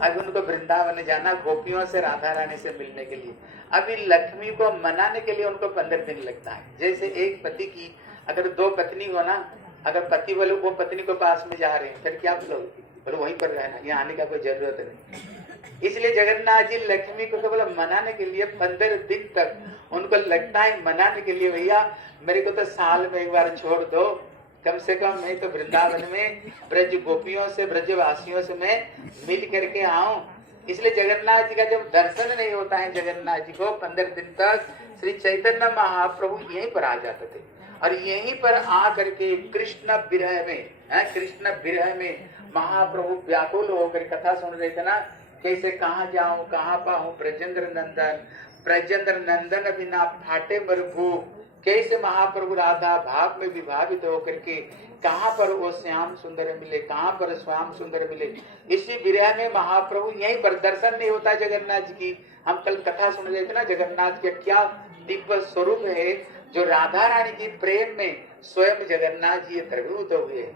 अब उनको वृंदावन जाना गोपियों से, राधा रानी से मिलने के लिए। अभी लक्ष्मी को मनाने के लिए उनको 15 दिन लगता है। जैसे एक पति की अगर 2 पत्नी हो ना, अगर पति बोले वो पत्नी को पास में जा रहे हैं, फिर क्या बोलो वहीं पर रहना, यहाँ आने का कोई जरूरत नहीं। इसलिए जगन्नाथ जी लक्ष्मी को केवल मनाने के लिए 15 दिन तक उनको लगता है मनाने के लिए, भैया मेरे को तो साल में एक बार छोड़ दो, कम से कम मैं तो वृंदावन में ब्रज गोपियों से, ब्रजवासियों से मैं मिल करके आऊं। इसलिए जगन्नाथ जी का जब दर्शन नहीं होता है जगन्नाथ जी को 15 दिन तक, श्री चैतन्य महाप्रभु यहीं पर आ जाते थे और यहीं पर आ करके कृष्ण विरह में महाप्रभु व्याकुल होकर कथा सुन रहे थे ना, कैसे कहाँ जाऊं कहाँ पाऊं ब्रजेंद्र नंदन बिना फाटे मर भूख, कैसे महाप्रभु राधा भाव में विभावित होकर के कहाँ पर वो श्याम सुंदर मिले, कहाँ पर श्याम सुंदर मिले। इसी विरह में महाप्रभु यहीं पर दर्शन नहीं होता जगन्नाथ जी की। हम कल कथा सुन रहे थे ना, जगन्नाथ के क्या दिव्य स्वरूप है, जो राधा रानी की प्रेम में स्वयं जगन्नाथ जी द्रवीभूत हुए।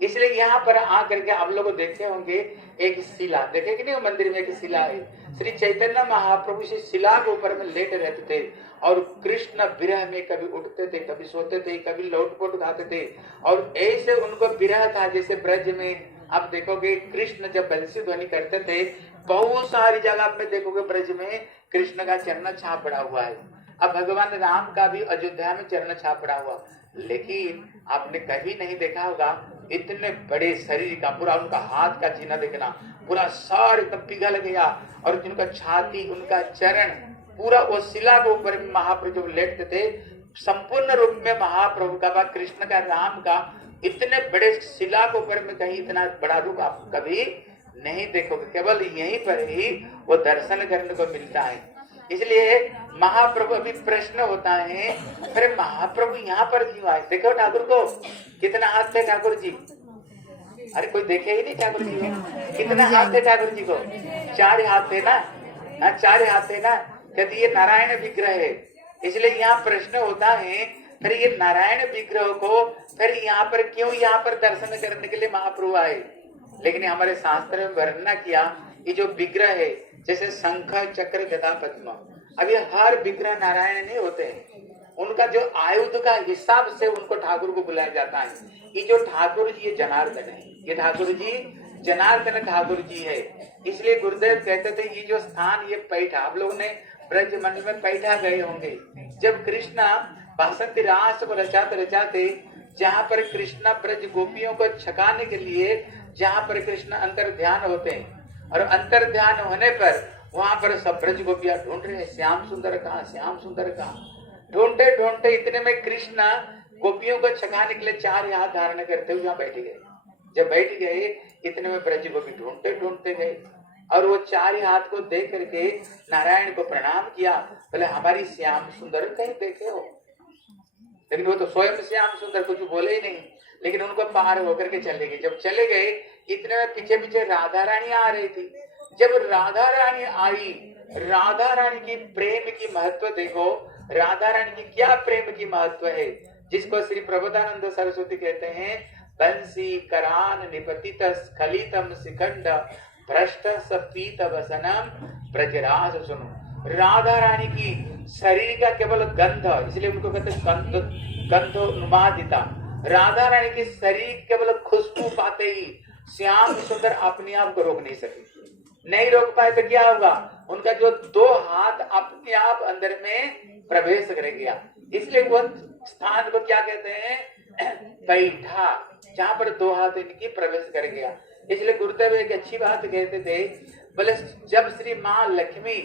इसलिए यहाँ पर आकर के आप लोग देखे होंगे एक शिला, देखे कि नहीं, मंदिर में एक शिला है। श्री चैतन्य महाप्रभु से शिला के ऊपर में लेट रहते थे और कृष्ण विरह में कभी उठते थे, कभी सोते थे, कभी लोटपोट खाते थे और ऐसे उनको विरह था। जैसे ब्रज में आप देखोगे कृष्ण जब बंसी ध्वनि करते थे, बहुत सारी जगह आप देखोगे ब्रज में कृष्ण का चरण छाप पड़ा हुआ है। अब भगवान राम का भी अयोध्या में चरण छाप पड़ा हुआ, लेकिन आपने कभी नहीं देखा होगा इतने बड़े शरीर का, पूरा उनका हाथ का चिन्ह देखना, पूरा सर एकदम पिघल गया और उनका छाती, उनका चरण पूरा वो शिला के ऊपर महाप्रभु जब लेटते थे, संपूर्ण रूप में महाप्रभु का, कृष्ण का, राम का इतने बड़े शिला के ऊपर में कहीं इतना बड़ा रूप आप कभी नहीं देखोगे, केवल यहीं पर ही वो दर्शन करने को मिलता है। इसलिए महाप्रभु, अभी प्रश्न होता है, अरे महाप्रभु यहाँ पर क्यों आए? देखो ठाकुर को कितना हाथ थे ठाकुर जी, अरे कोई देखे ही नहीं ठाकुर जी को, कितना हाथ थे ठाकुर जी को? 4 हाथ थे ना, 4 हाथ थे ना, कहते ये नारायण विग्रह है। इसलिए यहाँ प्रश्न होता है, फिर ये नारायण विग्रह को फिर यहाँ पर क्यों, यहाँ पर दर्शन करने के लिए महाप्रभु आए? लेकिन हमारे शास्त्र में वर्णना किया, ये जो विग्रह है जैसे शंख चक्र गदा पद्म, अब ये हर विग्रह नारायण नहीं होते हैं, उनका जो आयुध का हिसाब से उनको ठाकुर को बुलाया जाता है। ये जो ठाकुर जी ये जनार्दन है, ये ठाकुर जी जनार्दन ठाकुर जी है। इसलिए गुरुदेव कहते थे ये जो स्थान ये पैठा, आप लोगों ने ब्रज मंडल में पैठा गए होंगे, जब कृष्णा बासंती रास को रचाते जहाँ पर कृष्णा ब्रज गोपियों को छकाने के लिए, जहाँ पर कृष्ण अंतर ध्यान होते हैं और अंतर ध्यान होने पर वहां पर सब ब्रज गोपियां ढूंढ रहे हैं, श्याम सुंदर कहाँ, श्याम सुंदर कहाँ। ढूंढते ढूंढते इतने में कृष्णा गोपियों को छकाने के लिए 4 हाथ धारण करते हुए वहां बैठ गए। जब बैठ गए इतने में ब्रज गोपी ढूंढते ढूंढते गए और वो 4 हाथ को देख करके नारायण को प्रणाम किया, बोले हमारी श्याम सुंदर कहीं देखे हो? लेकिन वो तो स्वयं श्याम सुंदर कुछ बोले ही नहीं, लेकिन उनको पार होकर के चले गए। जब चले गए इतने में पीछे पीछे राधा रानी आ रही थी। जब राधा रानी आई, राधा रानी की प्रेम की महत्व देखो, राधा रानी की क्या प्रेम की महत्व है, जिसको श्री प्रबोधानंद सरस्वती कहते हैं, बंसी करान निपतित स्खलितम शिखंड भ्रष्ट सपीत वसनम ब्रजराज सुनो। राधा रानी की शरीर का केवल गंध, इसलिए उनको कहते गंध नुमादिता। राधा रानी की शरीर केवल खुशबू पाते ही श्याम सुंदर अपने आप को रोक नहीं सके, नहीं रोक पाए तो क्या होगा, उनका जो 2 हाथ अपने आप अंदर में प्रवेश कर गया। इसलिए वो स्थान को क्या कहते हैं, बैठा, जहां पर 2 हाथ इनकी प्रवेश कर गया। इसलिए गुरुदेव एक अच्छी बात कहते थे, बोले जब श्री माँ लक्ष्मी